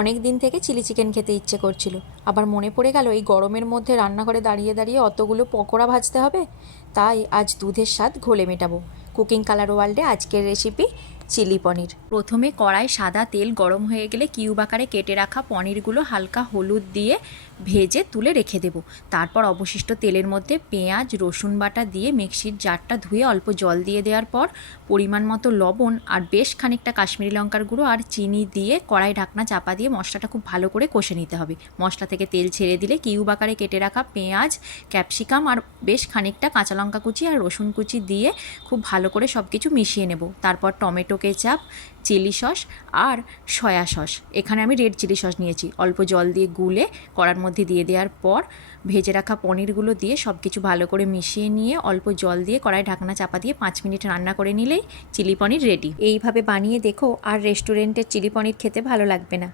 অনেক দিন থেকে চিলি চিকেন খেতে ইচ্ছে করছিল। আবার মনে পড়ে গেল এই গরমের মধ্যে রান্নাঘরে দাঁড়িয়ে দাঁড়িয়ে অতগুলো পকোড়া ভাজতে হবে। তাই আজ দুধের স্বাদ ঘোলে মেটাবো। কুকিং কালার ওয়ার্ল্ডে আজকের রেসিপি চিলি পনির। প্রথমে কড়াই সাদা তেল গরম হয়ে গেলে কিউব আকারে কেটে রাখা পনিরগুলো হালকা হলুদ দিয়ে ভেজে তুলে রেখে দেব। তারপর অবশিষ্ট তেলের মধ্যে পেঁয়াজ রসুন বাটা দিয়ে মিক্সির জারটা ধুয়ে অল্প জল দিয়ে দেওয়ার পর পরিমাণ মতো লবণ আর বেশ খানিকটা কাশ্মীরি লঙ্কার গুঁড়ো আর চিনি দিয়ে কড়াই ঢাকনা চাপা দিয়ে মশলাটা খুব ভালো করে কষে নিতে হবে। মশলা থেকে তেল ছেড়ে দিলে কিউব আকারে কেটে রাখা পেঁয়াজ, ক্যাপসিকাম আর বেশ খানিকটা কাঁচা লঙ্কা কুচি আর রসুন কুচি দিয়ে খুব ভালো করে সব কিছু মিশিয়ে নেব। তারপর টমেটো কেচাপ, চিলি সস আর সয়া সস, এখানে আমি রেড চিলি সস নিয়েছি, অল্প জল দিয়ে গুলে কড়ার মধ্যে দিয়ে দেওয়ার পর ভেজে রাখা পনিরগুলো দিয়ে সব কিছু ভালো করে মিশিয়ে নিয়ে অল্প জল দিয়ে কড়াই ঢাকনা চাপা দিয়ে 5 মিনিট রান্না করে নিলেই চিলি পনির রেডি। এইভাবে বানিয়ে দেখো, আর রেস্টুরেন্টের চিলি পনির খেতে ভালো লাগবে না।